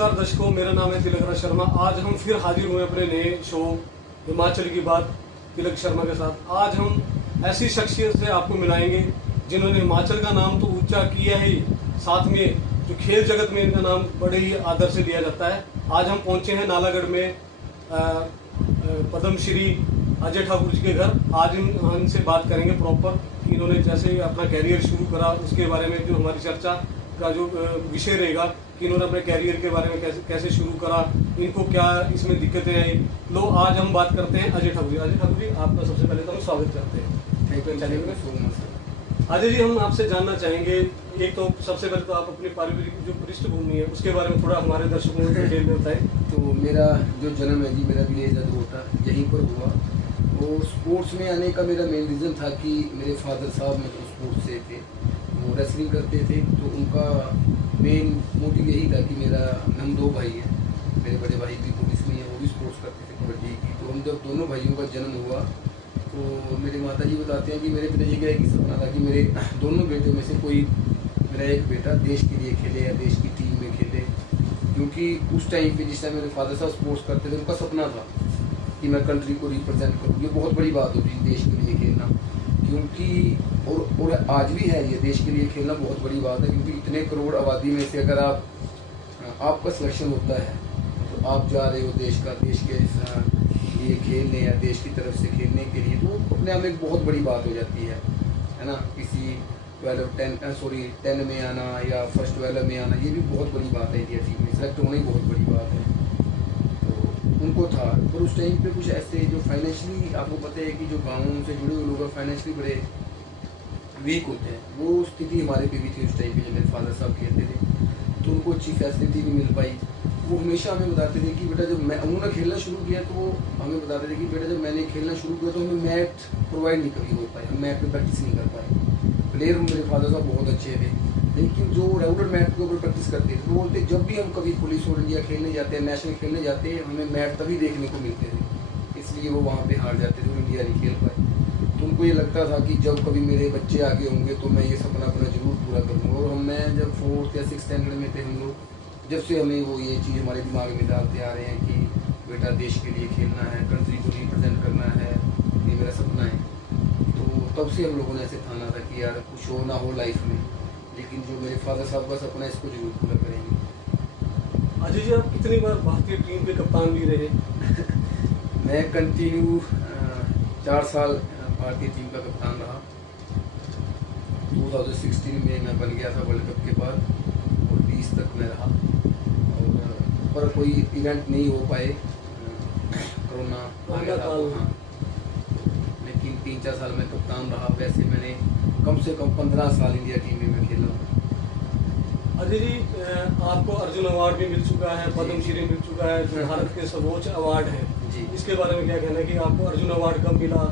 नमस्कार दर्शकों, मेरा नाम है तिलक राज शर्मा। आज हम फिर हाजिर हुए अपने नए शो हिमाचल की बात तिलक शर्मा के साथ। आज हम ऐसी शख्सियत से आपको मिलाएंगे जिन्होंने हिमाचल का नाम तो ऊंचा किया ही, साथ में जो खेल जगत में इनका नाम बड़े ही आदर से लिया जाता है। आज हम पहुंचे हैं नालागढ़ में पद्मश्री अजय ठाकुर जी के घर। आज हम इनसे बात करेंगे प्रॉपर कि इन्होंने जैसे अपना कैरियर शुरू करा उसके बारे में, जो हमारी चर्चा का जो विषय रहेगा कि इन्होंने अपने कैरियर के बारे में कैसे शुरू करा, इनको क्या इसमें दिक्कतें आई। लो आज हम बात करते हैं अजय ठाकुर जी। अजय ठाकुर जी, आपका सबसे पहले तो हम स्वागत करते हैं। Thank you so much. Ajay ji, हम आपसे जानना चाहेंगे, एक तो सबसे पहले तो आप अपनी पारिवारिक जो पृष्ठभूमि है उसके बारे में थोड़ा हमारे दर्शकों को डिटेल में बताएं। तो मेरा जो जन्म है जी, मेरा विलेज अदरोटा यहीं पर हुआ। और स्पोर्ट्स में आने का मेरा मेन रीज़न था कि मेरे फादर साहब मतलब स्पोर्ट्स से थे, वो रेसलिंग करते थे। तो उनका मेन मोटिव यही था कि हम दो भाई हैं, मेरे बड़े भाई भी पुलिस में है, वो भी स्पोर्ट्स करते थे कबड्डी की। तो हम जब दोनों भाइयों का जन्म हुआ तो मेरे माता जी बताते हैं कि मेरे पिताजी का एक सपना था कि मेरे दोनों बेटों में से कोई मेरा एक बेटा देश के लिए खेले या देश की टीम में खेले। क्योंकि उस टाइम पे जिस टाइम मेरे फादर साहब स्पोर्ट्स करते थे, उनका सपना था कि मैं कंट्री को रिप्रेजेंट करूँ। ये बहुत बड़ी बात होती है देश के लिए खेलना, क्योंकि और आज भी है, ये देश के लिए खेलना बहुत बड़ी बात है। क्योंकि इतने करोड़ आबादी में से अगर आपका सिलेक्शन होता है तो आप जा रहे हो देश के लिए खेलने या देश की तरफ से खेलने के लिए, तो अपने आप में एक बहुत बड़ी बात हो जाती है ना। किसी 10 में आना या फर्स्ट 12 में आना, ये भी बहुत बड़ी बात है। इंडिया टीम में सेलेक्ट होना ही बहुत बड़ी बात है। तो उनको था, पर उस टाइम पे कुछ ऐसे जो फाइनेंशियली, आपको पता है कि जो गाँव से जुड़े हुए लोग फाइनेंशियली बड़े वीक होते हैं, वो स्थिति हमारे पे भी थी उस टाइम पे जब मेरे फादर साहब खेलते थे। तो उनको अच्छी फैसिलिटी नहीं मिल पाई। वो हमेशा हमें बताते थे कि बेटा जब उन्होंने खेलना शुरू किया तो वो हमें बताते थे कि बेटा जब मैंने खेलना शुरू किया तो हमें मैट प्रोवाइड नहीं कभी हो पाए, हम मैट पे प्रैक्टिस नहीं कर पाए। प्लेयर मेरे फादर साहब बहुत अच्छे थे, लेकिन जो रेगुलर मैट के ऊपर प्रैक्टिस करते थे, तो बोलते जब भी हम कभी पुलिस और इंडिया खेलने जाते हैं, नेशनल खेलने जाते हैं, हमें मैट तभी देखने को मिलते थे, इसलिए वो वहाँ पर हार जाते थे और इंडिया नहीं खेल पाए। तो उनको ये लगता था कि जब कभी मेरे बच्चे आगे होंगे तो मैं ये सपना अपना जरूर पूरा करूँगा। और मैं जब 4th या 6th स्टैंडर्ड में थे, हम लोग जब से हमें वो ये चीज़ हमारे दिमाग में डालते आ रहे हैं कि बेटा देश के लिए खेलना है, कंट्री को रिप्रेजेंट करना है, ये मेरा सपना है। तो तब से हम लोगों ने ऐसे ठाना था कि यार कुछ हो ना हो लाइफ में, लेकिन जो मेरे फादर साहब का सपना है इसको जरूर पूरा करेंगे। अजय जी, आप कितनी बार भारतीय टीम के कप्तान भी रहे? मैं कंटिन्यू 4 साल भारतीय टीम का कप्तान रहा। 2016 में मैं बन गया था वर्ल्ड कप के बाद, और 20 तक मैं रहा। और पर कोई इवेंट नहीं हो पाए, कोरोना आ गया था। हाँ, लेकिन 3-4 साल में कप्तान रहा। वैसे मैंने कम से कम 15 साल इंडिया टीम में मैं खेला हूँ। अजय जी, आपको अर्जुन अवार्ड भी मिल चुका है, पद्मश्री मिल चुका है, जो भारत के सर्वोच्च अवार्ड है जी, इसके बारे में क्या कहना है कि आपको अर्जुन अवार्ड कब मिला?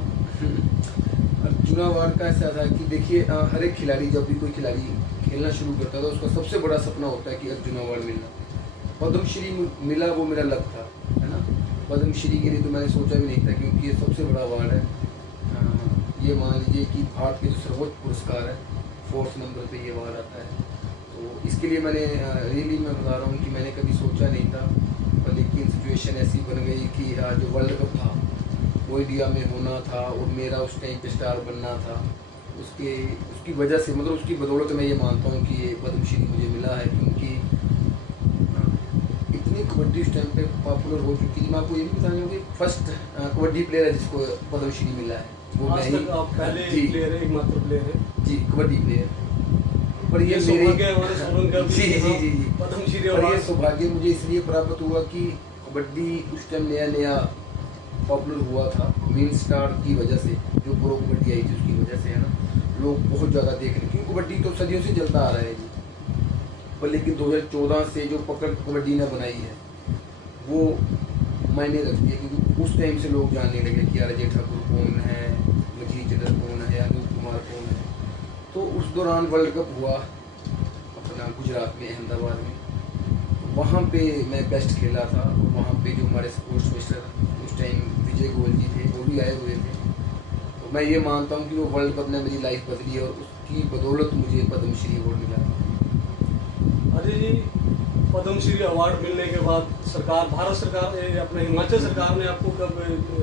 अर्जुन अवार्ड का ऐसा था कि देखिए, हर एक खिलाड़ी, जब भी कोई खिलाड़ी खेलना शुरू करता था, उसका सबसे बड़ा सपना होता है कि अर्जुन अवार्ड मिलना। पद्मश्री मिला, वो मेरा लक था, है ना। पद्मश्री के लिए तो मैंने सोचा भी नहीं था, क्योंकि ये सबसे बड़ा अवार्ड है। ये मान लीजिए कि भारत के जो सर्वोच्च पुरस्कार है, 4th नंबर पे ये अवार्ड आता है। तो इसके लिए मैंने रियली मैं बता रहा हूँ कि मैंने कभी सोचा नहीं था, पर लेकिन सिचुएशन ऐसी बन गई कि जो वर्ल्ड कप था वो इंडिया में होना था, और मेरा उस टाइम पे स्टार बनना था। उसकी वजह से, मतलब उसकी बदौलत मैं ये मानता हूँ कि ये पद्मश्री मुझे मिला है। क्योंकि इतनी कबड्डी उस टाइम पे पॉपुलर हो चुकी थी। मैं आपको ये भी बता दूँ कि फर्स्ट कबड्डी प्लेयर है जिसको पद्मश्री मिला है, वो मैं ही। पहले प्लेयर है, एकमात्र प्लेयर है जी, कबड्डी प्लेयर। पर ये पद्मश्री और ये सौभाग्य मुझे इसलिए प्राप्त हुआ कि कबड्डी उस टाइम नया पॉपुलर हुआ था, मेन स्टार की वजह से, जो प्रो कबड्डी आई थी उसकी वजह से, है ना। लोग बहुत ज़्यादा देख रहे, क्योंकि कबड्डी तो सदियों से चलता आ रहा है जी। पर लेकिन 2014 से जो पकड़ कबड्डी ने बनाई है वो मायने रखती है, क्योंकि उस टाइम से लोग जानने लगे कि यार अजय ठाकुर कौन है, मजीद जदर कौन है, अनूप कुमार कौन है। तो उस दौरान वर्ल्ड कप हुआ अपना गुजरात में, अहमदाबाद में। वहाँ पे मैं बेस्ट खेला था। वहाँ पे जो हमारे स्पोर्ट्स मिनिस्टर उस टाइम विजय गोयल जी थे, वो भी आए हुए थे। तो मैं ये मानता हूँ कि वो वर्ल्ड कप ने मेरी लाइफ बदली, और उसकी बदौलत मुझे पद्मश्री अवार्ड मिला। अजय जी, पद्मश्री अवार्ड मिलने के बाद सरकार, भारत सरकार अपने हिमाचल सरकार ने आपको कब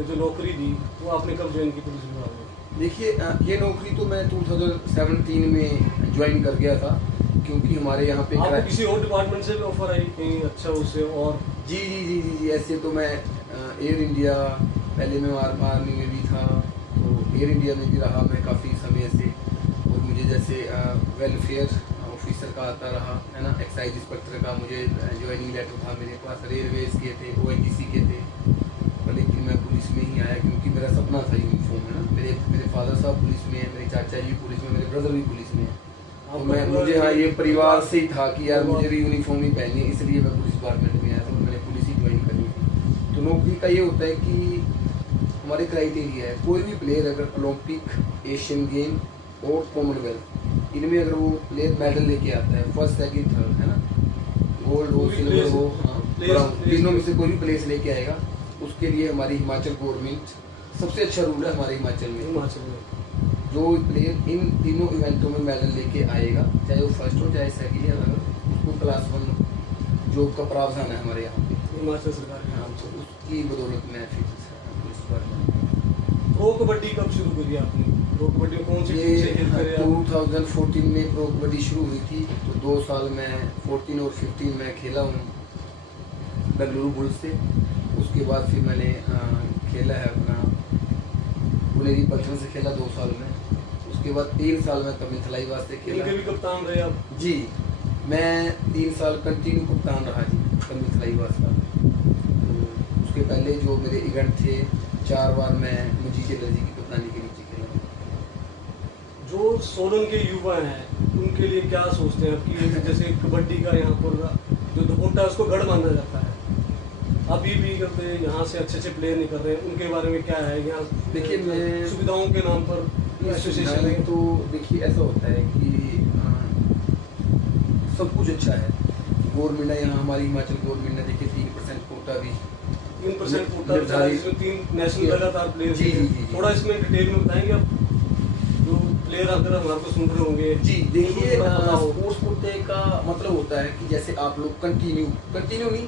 जो नौकरी दी वो आपने कब ज्वाइन की पुलिस विभाग में? देखिए ये नौकरी तो मैं 2017 में ज्वाइन कर गया था, क्योंकि हमारे यहाँ पे आपको किसी और डिपार्टमेंट से भी ऑफर आई कहीं अच्छा उससे? और जी जी जी जी जी ऐसे तो मैं एयर इंडिया, पहले मैं आर्मी में भी था, तो एयर इंडिया में भी रहा मैं काफ़ी समय से। और मुझे जैसे वेलफेयर ऑफिसर का आता रहा है ना, एक्साइज इंस्पेक्टर का मुझे ज्वाइनिंग लेटर था मेरे पास, रेलवेज के थे, ONGC के थे। लेकिन मैं पुलिस में ही आया क्योंकि मेरा सपना था यूनिफॉर्म है ना। मेरे फादर साहब पुलिस में है, मेरे चाचा जी पुलिस में, मेरे ब्रदर भी पुलिस में है। तो मुझे हाँ ये परिवार से ही था कि यार मुझे भी यूनिफॉर्म ही पहननी है, इसलिए मैं पुलिस डिपार्टमेंट में आया था और मैंने पुलिस ही ज्वाइन करी थी। तो नौकरी का ये होता है कि हमारे क्राइटेरिया है, कोई भी प्लेयर अगर ओलंपिक, एशियन गेम और कॉमनवेल्थ इनमें अगर वो प्लेयर मेडल लेके आता है, फर्स्ट सेकंड थर्ड है ना, गोल्ड हो सिल्वर हो ब्राउन, तीनों में से कोई भी प्लेस लेके आएगा, उसके लिए हमारी हिमाचल गवर्नमेंट सबसे अच्छा रूल है हमारे हिमाचल में। जो प्लेयर इन तीनों इवेंटों में मेडल लेके आएगा, चाहे वो फर्स्ट हो चाहे सेकंड, अगर उसको क्लास 1 जॉब का प्रावधान है हमारे यहाँ पे हिमाचल सरकार के हाँ, तो उसकी बदौलत में फिर पुलिस डिपार्टमेंट। प्रो कबड्डी कब शुरू करी आपने? प्रो कबड्डी में कौन सी टीम से खेल करे आप? 2014 में प्रो कबड्डी शुरू हुई थी, तो 2 साल मैं 14 और 15 में खेला हूँ बेंगलुरु बुल्स से। उसके बाद फिर मैंने खेला है अपना पुनेरी पल्टन से खेला 2 साल में। उसके बाद 3 साल में तमिल थलाई वास्ते खेला। इनके भी कप्तान रहे आप? जी, मैं 3 साल कंटिन्यू कप्तान रहा जी तमिल थलाई वास्ता। तो उसके पहले जो मेरे इवेंट थे 4 बार मैं मुजीब एलर्जी की कप्तानी के नीचे खेला। जो सोलन के युवा हैं उनके लिए क्या सोचते हैं कि जैसे कबड्डी का यहाँ पर जो दुपट्टा है उसको गढ़ माना जाता है, अभी भी करते यहाँ से अच्छे प्लेयर निकल रहे हैं, उनके बारे में क्या है? यहाँ देखिए मैं सुविधाओं के नाम पर एसोसिएशन है तो देखिए ऐसा होता है कि सब कुछ अच्छा है। गवर्नमेंट ने यहाँ हमारी हिमाचल गवर्नमेंट ने देखिए 3% कोटा भी 3% कोटा इसमें 3 नेशनल लगातार प्लेयर। जी जी जी थोड़ा इसमें डिटेल में बताएंगे आप, जो प्लेयर अगर हमारे को सुन रहे होंगे? जी देखिए स्पोर्ट्स कोटे का मतलब होता है कि जैसे आप लोग कंटिन्यू नहीं,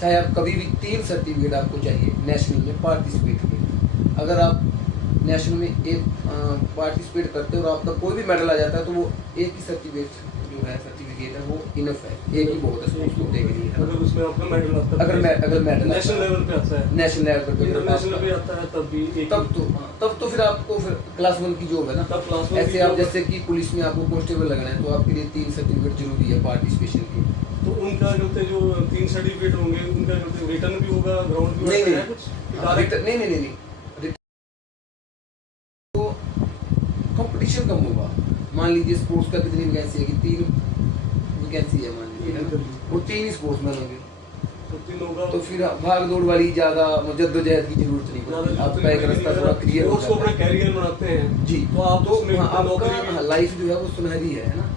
चाहे आप कभी भी 3 सर्टिफिकेट आपको चाहिए नेशनल में पार्टिसिपेट के। अगर आप नेशनल में एक पार्टिसिपेट करते हो और आपका कोई भी मेडल आ जाता है तो वो एक ही सर्टिफिकेट है वो इनफ है, एक ही बहुत है स्पोर्ट्स कोटे के लिए। अगर उसमें आपका मेडल आता है, अगर मेडल नेशनल लेवल पे आता है, नेशनल लेवल पे इंटरनेशनल पे आता है, तब भी तब तो फिर आपको फिर क्लास 1 की जॉब है ना। तब क्लास 1 ऐसे आप जैसे कि पुलिस में आपको कांस्टेबल लगना है तो आपके लिए 3 सर्टिफिकेट जरूरी है पार्टिसिपेशन के। तो उनका कहते जो 3 सर्टिफिकेट होंगे उनका कहते रिटर्न भी होगा, ग्राउंड भी नहीं है कुछ नहीं तो कंपटीशन कम होगा। मान लीजिए स्पोर्ट्स का कितनी वैकेंसी है कि 3 वैकेंसी है मान लीजिए और 3 स्पोर्ट्समैन होंगे तो 3 होगा, तो फिर भाग दौड़ वाली ज्यादा जद्दोजहद की जरूरत नहीं पड़ती। आपका एक रास्ता थोड़ा क्लियर हो उसको अपना कैरियर बनाते हैं जी। तो आप तो आपका लाइफ जो है वो सुनहरी है ना।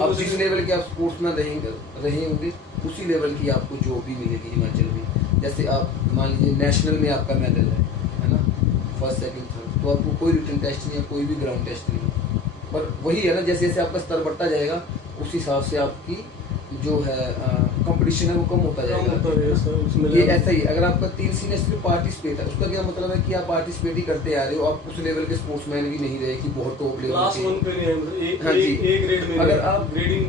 आप जिस लेवल के आप स्पोर्ट्स में रहे होंगे उसी लेवल की आपको जॉब भी मिलेगी हिमाचल में। जैसे आप मान लीजिए नेशनल में आपका मेडल है ना, फर्स्ट सेकंड थर्ड, तो आपको कोई रिटन टेस्ट नहीं है, कोई भी ग्राउंड टेस्ट नहीं है। पर वही है ना, जैसे जैसे आपका स्तर बढ़ता जाएगा उस हिसाब से आपकी जो है कंपटीशन है वो कम होता जाएगा। ये ऐसा ही अगर आपका 3 सीनियर्स में पार्टिसिपेट है, उसका क्या मतलब है कि आप पार्टिसिपेट ही करते आ रहे हो, आप उस लेवल के स्पोर्ट्समैन भी नहीं रहे कि बहुत टॉप लेवल क्लास 1 पे नहीं है, हाँ जी, ए ग्रेड में अगर आप ग्रेडिंग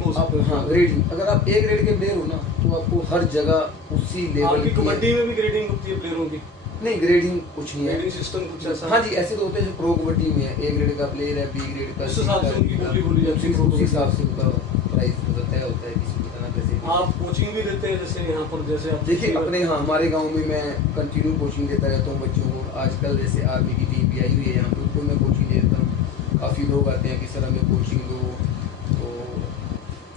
ग्रेडिंग अगर आप ए ग्रेड के प्लेयर हो ना तो आपको हर जगह उसी लेवल की। कबड्डी में भी ग्रेडिंग होती है प्लेयरों की? नहीं, ग्रेडिंग कुछ नहीं है, ग्रेडिंग सिस्टम कुछ ऐसा? हाँ जी, ऐसे तो होते हैं प्रो कबड्डी में है, ए ग्रेड का प्लेयर है, बी ग्रेड का, उस हिसाब से उनकी बोली जाती है, उस हिसाब से उनका प्राइस तय होता है किसी भी तरह से। आप कोचिंग भी देते हैं जैसे यहाँ पर? जैसे आप देखिए अपने हमारे गांव में मैं कंटिन्यू कोचिंग देता रहता हूँ बच्चों को। आजकल जैसे आर्मी की टीम भी आई हुई है यहाँ पे, उनको मैं कोचिंग देता हूँ। काफ़ी लोग आते हैं कि सर हमें कोचिंग दो, तो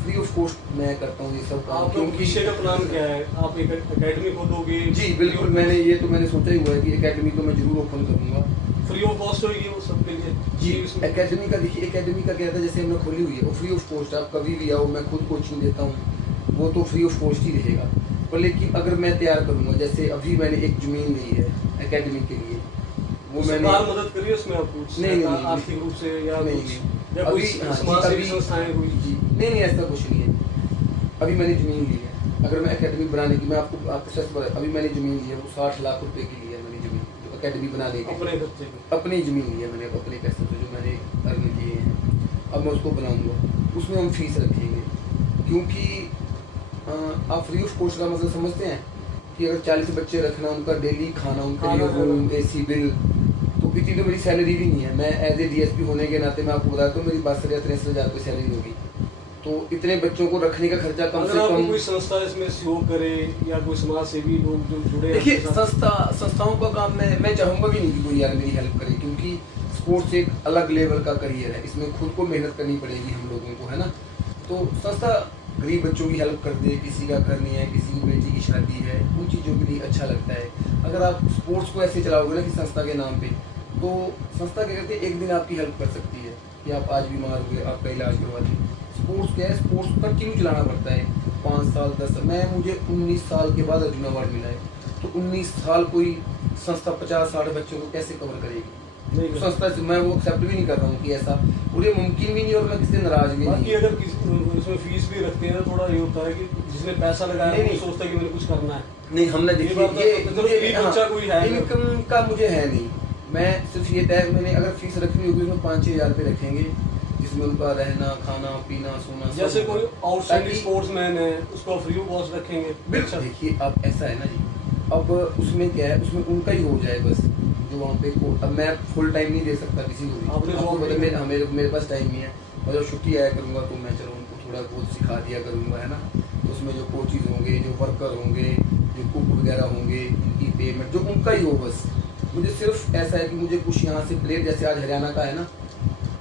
फ्री ऑफ कॉस्ट मैं करता हूँ ये सब काम। आपका भविष्य का प्लान क्या है? आप एक एकेडमी खोलोगे? जी बिल्कुल, मैंने सोचा ही हुआ है कि एकेडमी तो मैं जरूर ओपन करूँगा। फ्री ऑफ कॉस्ट होगी वो सबके लिए? जी, एकेडमी का देखिए, एकेडमी का क्या था, जैसे हमने खोली हुई है वो फ्री ऑफ कॉस्ट, आप कभी भी आओ, मैं खुद कोचिंग देता हूँ, वो तो फ्री ऑफ कॉस्ट ही रहेगा। पर लेकिन अगर मैं तैयार करूँगा, जैसे अभी मैंने एक ज़मीन ली है एकेडमी के लिए, वो मैंने मदद करी है उसमें आपको? नहीं आर्थिक रूप से या नहीं, या कोई समाज सेवी संस्थाएं कोई? जी नहीं, ऐसा कुछ नहीं है। अभी मैंने ज़मीन ली है अगर मैं एकेडमी बनाने की, मैं आपको सच बता, अभी मैंने ज़मीन ली है वो 60 लाख रुपए की ली है मैंने ज़मीन, जो एकेडमी बनाने की अपने खर्चे पे। अपनी ज़मीन ली है मैंने, अपने पैसे से जो मैंने अर्न किए हैं। अब मैं उसको बनाऊंगा, उसमें हम फीस रखेंगे, क्योंकि आप फ्री ऑफ कॉस्ट का मतलब समझते हैं कि अगर 40 बच्चे रखना, उनका डेली खाना, उनके लिए रूम, AC बिल, तो इतनी तो मेरी सैलरी भी नहीं है। मैं एज ए DSP होने के नाते मैं आपको बताता हूँ मेरी 62 या 63 हज़ार रुपये सैलरी होगी, तो इतने बच्चों को रखने का खर्चा कम से कम। कोई संस्था इसमें सहयोग करे या कोई समाज सेवी लोग जो जुड़े, देखिए संस्थाओं का काम मैं चाहूँगा भी नहीं कि कोई यार मेरी हेल्प करे, क्योंकि स्पोर्ट्स एक अलग लेवल का करियर है, इसमें खुद को मेहनत करनी पड़ेगी हम लोगों को, है ना। तो संस्था गरीब बच्चों की हेल्प कर दे, किसी का घर नहीं है, किसी की बेटी की शादी है, उन चीज़ों के लिए अच्छा लगता है। अगर आप स्पोर्ट्स को ऐसे चलाओगे ना कि संस्था के नाम पे, तो संस्था क्या करती है, एक दिन आपकी हेल्प कर सकती है कि आप आज बीमार हुए, आपका इलाज करवा दें। स्पोर्ट्स क्या है, स्पोर्ट्स कंटिन्यू चलाना पड़ता है, 5 साल 10 साल। मुझे 19 साल के बाद अर्जुन अवार्ड मिला है, तो 19 साल कोई संस्था 50-60 बच्चों को कैसे कवर करेगी? नहीं संस्था से मैं वो एक्सेप्ट भी नहीं कर रहा हूँ कि ऐसा, और ये मुमकिन भी नहीं, और मैं किसी नाराज भी बाकी नहीं। अगर किसी उसमें फीस भी रखते हैं तो थोड़ा ये होता है कि जिसने पैसा लगाया वो सोचता है कि मैंने कुछ करना है। नहीं, हमने देखिए कोई है इनकम का मुझे है नहीं, मैं सिर्फ ये तय, मैंने अगर फीस रखनी होगी उसमें 5-6 हज़ार रुपये रखेंगे, जिसमें उनका रहना, खाना, पीना, सोना। जैसे कोई आउटस्टैंडिंग स्पोर्ट्समैन है उसको फ्री ऑफ कॉस्ट रखेंगे। बिल्कुल, देखिए अब ऐसा है ना जी, अब उसमें क्या है, उसमें उनका ही हो जाए बस, जो वहाँ पे अब मैं फुल टाइम नहीं दे सकता किसी को भी, आपको पता है मेरे पास टाइम नहीं है, और जब छुट्टी आया करूँगा तो मैं चलो उनको थोड़ा बहुत सिखा दिया करूँगा, है ना। तो उसमें जो कोचेज होंगे, जो वर्कर होंगे, जो कुक वगैरह होंगे, उनकी पेमेंट जो उनका ही हो बस। मुझे सिर्फ ऐसा है कि मुझे कुछ यहाँ से प्लेयर, जैसे आज हरियाणा का है ना,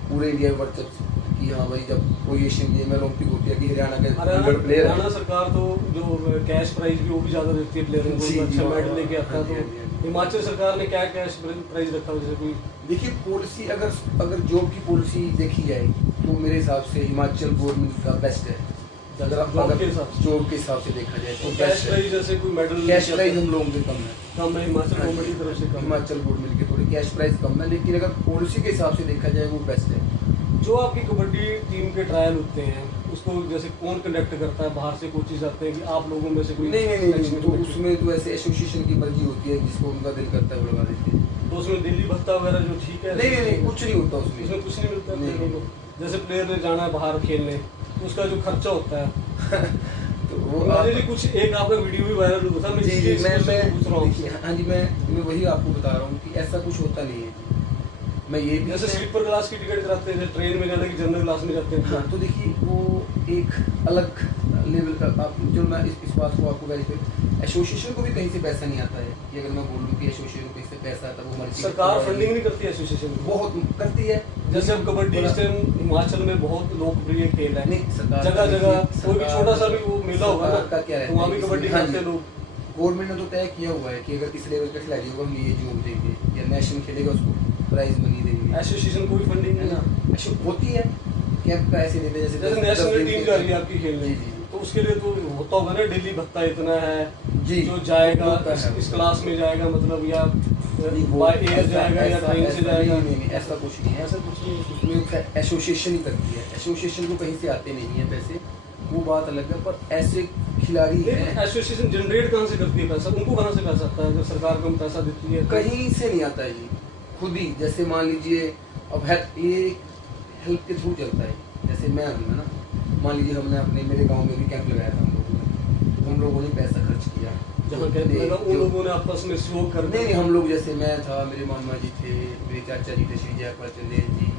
पूरे इंडिया में वर्चस्व कि हाँ भाई जब कोई एशियन गेम में ओलंपिक होती है कि हरियाणा के प्लेयर, हरियाणा सरकार तो जो कैश प्राइज भी वो भी ज़्यादा देती है प्लेयरों को, अच्छा मेडल लेके आता है। तो हिमाचल सरकार ने क्या कैश प्राइज रखा है? जैसे कोई देखिए पॉलिसी, अगर जॉब की पॉलिसी देखी जाए तो मेरे हिसाब से हिमाचल गवर्नमेंट का बेस्ट है। अगर जॉब के हिसाब से देखा जाए तो कैश प्राइज, जैसे कोई मेडल कैश प्राइज हम लोगों के कम है, हिमाचल गवर्नमेंट की तरफ से कम, हिमाचल गवर्नमेंट के थोड़े कैश प्राइस कम है, लेकिन अगर पॉलिसी के हिसाब से देखा जाए वो बेस्ट है। जो आपकी कबड्डी टीम के ट्रायल होते हैं उसको जैसे कौन कंडक्ट करता है? बाहर से कोचेज आते हैं कि आप लोगों में से कोई? नहीं, तो उसमें तो ऐसे एसोसिएशन की मर्जी होती है, जिसको उनका दिल करता है वो लगा देते हैं। तो उसमें दिल्ली भत्ता वगैरह जो ठीक है? नहीं, कुछ नहीं होता उसमें कुछ नहीं मिलता प्लेयरों को। जैसे प्लेयर ने जाना है बाहर खेलने तो उसका जो खर्चा होता है तो वो कुछ एक आपका वीडियो भी वायरल हुआ था, मैं पूछ रहा हूँ। हाँ जी, मैं वही आपको बता रहा हूँ कि ऐसा कुछ होता नहीं है। मैं ये भी जैसे स्लीपर क्लास की टिकट कराते हैं, ट्रेन में जाने की जनरल क्लास में जाते हैं। हाँ, तो देखिए वो एक अलग लेवल का, आप जो मैं इस बात को आपको वेरीफाई, एसोसिएशन को भी कहीं से पैसा नहीं आता है कि अगर मैं बोलूँ कि एसोसिएशन को कहीं से पैसा आता है, वो हमारी सरकार फंडिंग नहीं करती है एसोसिएशन को? बहुत करती है। जैसे अब कबड्डी इस टाइम हिमाचल में बहुत लोकप्रिय खेल है, नहीं सरकार जगह जगह कोई भी छोटा सा भी वो मेला होगा ना, क्या है वहाँ भी कबड्डी खेलते हैं लोग। गवर्नमेंट ने तो तय किया हुआ है कि अगर इस लेवल का खिलाड़ी होगा हम ये जॉब देंगे, या नेशनल खेलेगा उसको प्राइज मनी देंगे। एसोसिएशन कोई फंडिंग है ना, ऐसे होती है कैंप का, ऐसे देते जैसे नेशनल टीम जा रही है आपकी खेलने, तो उसके लिए तो होता होगा ना डेली भत्ता इतना है जी, जो जाएगा इस क्लास में जाएगा, मतलब या बाय एयर जाएगा या ट्रेन से जाएगा? नहीं, ऐसा कुछ नहीं है, ऐसा कुछ नहीं। उसमें एसोसिएशन ही करती है, एसोसिएशन को कहीं से आते नहीं है पैसे, वो बात अलग है। पर ऐसे खिलाड़ी हैं, एसोसिएशन जनरेट कहाँ से करती है पैसा? उनको कहाँ से पैसा आता है जब सरकार को पैसा देती है? कहीं से नहीं आता है जी, खुद ही। जैसे मान लीजिए अब ये हेल्प के थ्रू चलता है। जैसे मैं हूँ ना, मान लीजिए हमने अपने मेरे गांव में भी कैंप लगाया था हम लोगों ने पैसा खर्च किया, जहाँ उन लोगों ने आपस में सहयोग कर। नहीं, हम लोग जैसे मैं था, मेरे मामा जी थे, मेरे चाचा जी थे, श्री जयपाल चंदेल जी,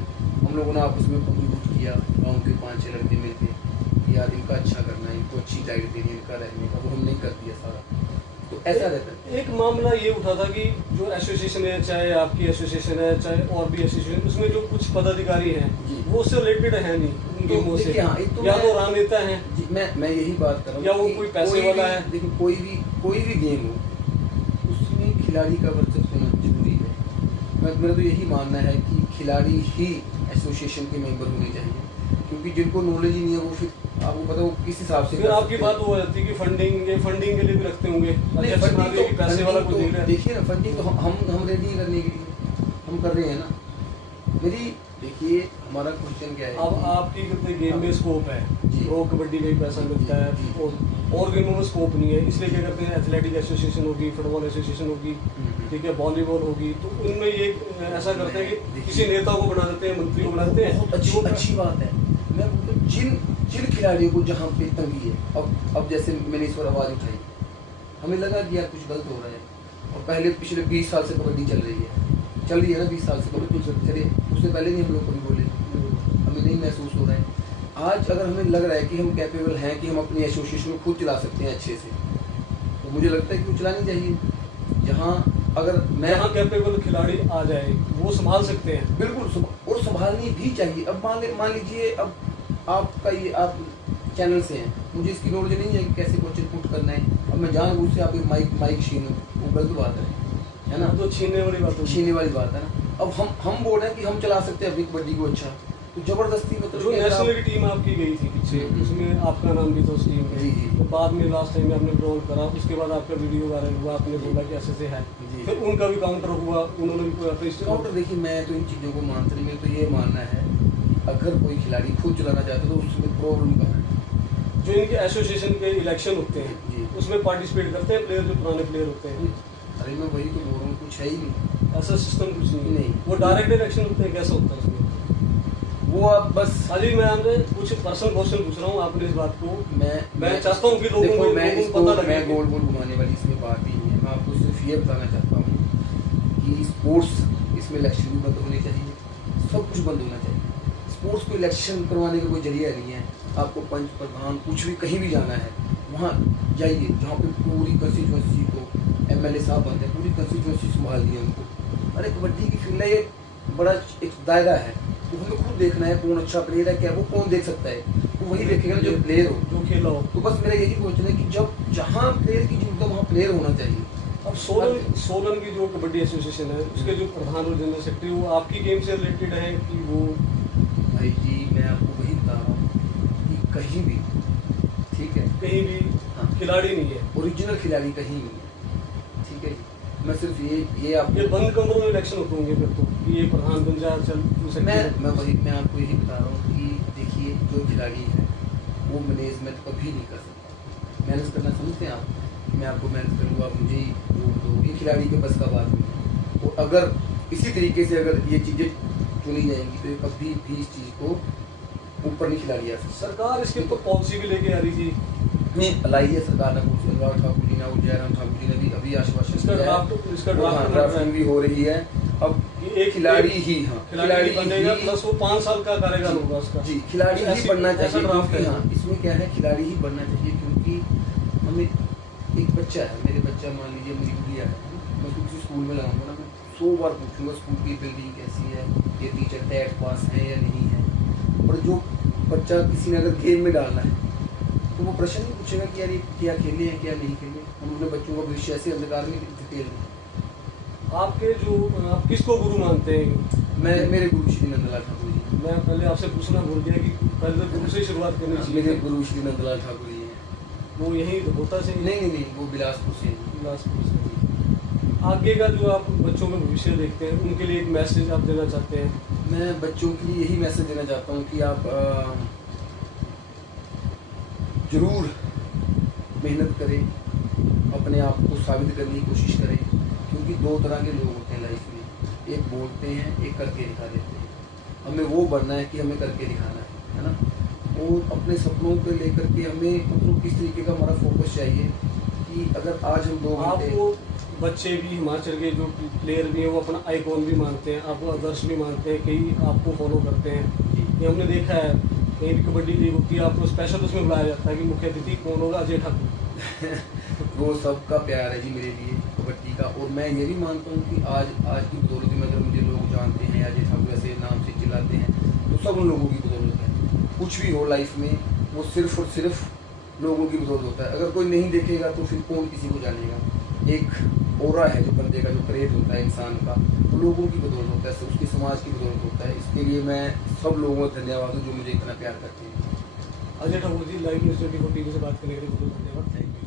हम लोगों ने आपस में कंट्रीब्यूट किया। गाँव के 5-6 लड़के मिलते कि यार इनका अच्छा करना है, इनको अच्छी डाइट देनी है, इनका रहने का, वो हमने कर दिया सारा। तो ऐसा रहता है। एक मामला ये उठा था कि जो एसोसिएशन है, चाहे आपकी एसोसिएशन है, चाहे और भी एसोसिएशन, उसमें जो कुछ पदाधिकारी हैं वो उससे रिलेटेड है नहीं उनके मुँह से, या तो राजनेता हैं। मैं यही बात कर रहा हूँ, या वो कोई पैसे वाला है। देखिए कोई भी गेम हो, उसमें खिलाड़ी का वर्चस्व होना जरूरी है। मेरा तो यही मानना है कि खिलाड़ी ही एसोसिएशन के मेंबर होने चाहिए, क्योंकि जिनको नॉलेज ही नहीं है वो फिर आपको पता वो किस हिसाब से। फिर आपकी बात हो जाती है कि फंडिंग के लिए भी रखते होंगे। पैसे वाला देखिए ना, फंडिंग तो हम रेडी करने के लिए हम कर रहे हैं ना। मेरी देखिए हमारा क्वेश्चन क्या है अब कि- आपकी कितने गेम में स्कोप है, जी। वो कबड्डी में ही पैसा मिलता है जी। और गेमों में स्कोप नहीं है, इसलिए क्या करते हैं, एथलेटिक एसोसिएशन होगी, फुटबॉल एसोसिएशन होगी, ठीक है, वॉलीबॉल होगी, तो उनमें ये ऐसा करते हैं कि किसी नेता को बना देते हैं, मंत्री को बना देते हैं। बहुत अच्छी बात है। मैं बोलूँ जिन खिलाड़ियों को जहाँ पे तंगी है, अब जैसे मैंने इस पर आवाज़ उठाई, हमें लगा कि यार कुछ गलत हो रहा है, और पहले पिछले 20 साल से कबड्डी चल रही है ना, 20 साल से कबड्डी चलिए, उससे पहले नहीं हम लोग कभी बोले, हमें नहीं महसूस हो रहा है। आज अगर हमें लग रहा है कि हम कैपेबल हैं कि हम अपनी एसोसिएशन को खुद चला सकते हैं अच्छे से, तो मुझे लगता है कि वो चलानी चाहिए। जहाँ अगर मैं जहाँ कैपेबल खिलाड़ी आ जाए वो संभाल सकते हैं, बिल्कुल, और संभालनी भी चाहिए। अब मान लीजिए, अब आपका ये आप चैनल से हैं, मुझे इसकी नॉलेज नहीं है कि कैसे क्वेश्चन पुट करना है, अब मैं जानबूझ से आप माइक छीनूं, वो गलत बात है ना, तो छीनने वाली बात होगी। छीनने वाली बात है ना। अब हम बोल रहे हैं कि हम चला सकते हैं अपनी कबड्डी को अच्छा, तो जबरदस्ती मतलब जो कि अगर नेशनल आप- की टीम आपकी गई थी पीछे, उसमें आपका नाम भी था उस टीम में, जी, जी। तो बाद में लास्ट टाइम में आपने विड्रॉल करा, उसके बाद आपका वीडियो वायरल हुआ, आपने बोला कि ऐसे से है, जी। फिर उनका भी काउंटर हुआ, उन्होंने भी कोई अपनी काउंटर देखिए, मैं तो इन चीज़ों को मानता नहीं, मेरा तो ये मानना है अगर कोई खिलाड़ी खुद चलाना चाहता है तो उसमें प्रॉब्लम कहाँ है। जो इनके एसोसिएशन के इलेक्शन होते जी। हैं उसमें पार्टिसिपेट करते हैं प्लेयर, जो पुराने प्लेयर होते हैं, अरे मैं वही तो बोल रहा हूँ, कुछ है ही नहीं। ऐसा सिस्टम कुछ नहीं है। नहीं। वो डायरेक्ट इलेक्शन होते हैं, कैसा होता है इसमें? वो आप बस अभी मैं आपने कुछ पर्सनल क्वेश्चन पूछ रहा हूँ, आपने इस बात को, मैं चाहता हूँ कि लोगों देखो, को मैं लोगों को इसको पता लगे मैं कि- गोल गोल घुमाने वाली इसमें बात ही नहीं है। मैं आपको सिर्फ ये बताना चाहता हूँ कि स्पोर्ट्स, इसमें इलेक्शन भी बंद होने चाहिए, सब कुछ बंद होना चाहिए। स्पोर्ट्स को इलेक्शन करवाने का कोई जरिया नहीं है। आपको पंच प्रधान कुछ भी कहीं भी जाना है, वहाँ जाइए जहाँ पे पूरी कंस्टिट्यूंसी को MLA साहब बनते हैं, पूरी कंस्टिट्यूंसी संभालनी है उनको। अरे कबड्डी की फील्ड है, ये बड़ा एक दायरा है, तो हमें खुद देखना है कौन अच्छा प्लेयर है, क्या वो कौन देख सकता है, तो वही देखेगा ना जो प्लेयर हो। जो खेला हो। तो बस मेरा यही क्वेश्चन है कि जब जहाँ प्लेयर की जरूरत है वहाँ प्लेयर होना चाहिए। अब सोलन की जो कबड्डी एसोसिएशन है, उसके जो प्रधान और जनरल सेक्रेटरी, वो आपकी गेम से रिलेटेड है कि वो? भाई जी, मैं आपको वही बता रहा हूँ कि कहीं भी, ठीक है, कहीं भी हाँ, खिलाड़ी नहीं है, ओरिजिनल खिलाड़ी कहीं नहीं है, ठीक है जी। मैं सिर्फ ये आपको ये बंद कमरों में इलेक्शन होते होंगे फिर तो, कि ये प्रधान बन जाए, चल तू सेक्रेटरी। मैं आपको यही बता रहा हूँ कि देखिए, जो खिलाड़ी है वो मैनेजमेंट कभी नहीं कर सकता। मैनेज करना समझते हैं आप? मैं आपको मैनेज करूँगा, आप मुझे ही वोट दो, ये खिलाड़ी के बस का बात नहीं है। तो अगर इसी तरीके से अगर ये चीज़ें चुनी जाएंगी तो ये कभी भी इस चीज़ को ऊपर नहीं खिलाड़ी आ सकता। सरकार इसके ऊपर पॉलिसी भी लेके आ रही थी, नहीं लाई है सरकार ने, कुछ अनुराग ठाकुर जी ने और जयराम ठाकुर जी ने भी अभी आश्वासन इसका दिया है। इसका हाँ, ड्राफ्ट ड्राफ्टिंग भी हो रही है। अब एक खिलाड़ी ही, हाँ, खिलाड़ी बनेगा, ही- प्लस वो 5 साल का कार्यकाल होगा उसका। जी, खिलाड़ी ही ऐसी- बनना ऐसा चाहिए, ड्राफ्ट क्योंकि है। हाँ, इसमें क्या है, खिलाड़ी ही बनना चाहिए, क्योंकि हमें एक बच्चा है, मेरे बच्चा मान लीजिए मेरी गुड़िया है, मैं उसको किसी स्कूल में लगाऊंगा ना, मैं 100 बार पूछूंगा स्कूल की बिल्डिंग कैसी है, ये टीचर टेट पास है या नहीं है। और जो बच्चा किसी ने अगर गेम में डालना है तो वो प्रश्न नहीं पूछेगा कि यार ये क्या खेले हैं क्या नहीं खेले। हम अपने बच्चों का भविष्य ऐसे अंधकार में डिटेल में। आपके जो, आप किसको गुरु मानते हैं? मैं मेरे गुरु श्री नंदलाल ठाकुर जी, मैं पहले आपसे पूछना भूल गया कि पहले तो गुरु से ही शुरुआत करनी चाहिए। मेरे गुरु श्री नंदलाल ठाकुर जी हैं। वो यही होता से नहीं, वो बिलासपुर से हैं। बिलासपुर से। आगे का जो आप बच्चों में भविष्य देखते हैं, उनके लिए एक मैसेज आप देना चाहते हैं? मैं बच्चों के लिए यही मैसेज देना चाहता हूँ कि आप ज़रूर मेहनत करें, अपने आप को साबित करने की कोशिश करें, क्योंकि 2 तरह के लोग होते हैं लाइफ में, एक बोलते हैं, एक करके दिखा देते हैं। हमें वो बनना है कि हमें करके दिखाना है ना। और अपने सपनों को लेकर के हमें मतलब किस तरीके का हमारा फोकस चाहिए कि अगर आज हम 2 घंटे, आपको बच्चे भी, हिमाचल के जो प्लेयर भी हैं, वो अपना आइकॉन भी मानते हैं, आपको आदर्श भी मानते हैं, कई आपको फॉलो करते हैं। ये हमने देखा है, कहीं भी कबड्डी लीग होती है, आपको स्पेशल उसमें बुलाया जाता है कि मुख्य अतिथि कौन होगा, अजय ठाकुर। वो सबका प्यार है जी मेरे लिए कबड्डी का। और मैं ये भी मानता हूँ कि आज की बदौलत में अगर मुझे लोग जानते हैं, अजय ठाकुर ऐसे नाम से चिल्लाते हैं, तो सब उन लोगों की बदौलत है। कुछ भी हो लाइफ में, वो सिर्फ और सिर्फ लोगों की बदौलत होता है। अगर कोई नहीं देखेगा तो फिर कौन किसी को जानेगा। एक ओरा है जो बंदे का, जो क्रेज होता है इंसान का, वो लोगों की बदौलत होता है, उसकी समाज की बदौलत होता है। इसके लिए मैं सब लोगों का धन्यवाद हूँ जो मुझे इतना प्यार करते हैं। Ajay Thakur ji, live news 24 TV से बात करने के लिए बहुत धन्यवाद। Thank you.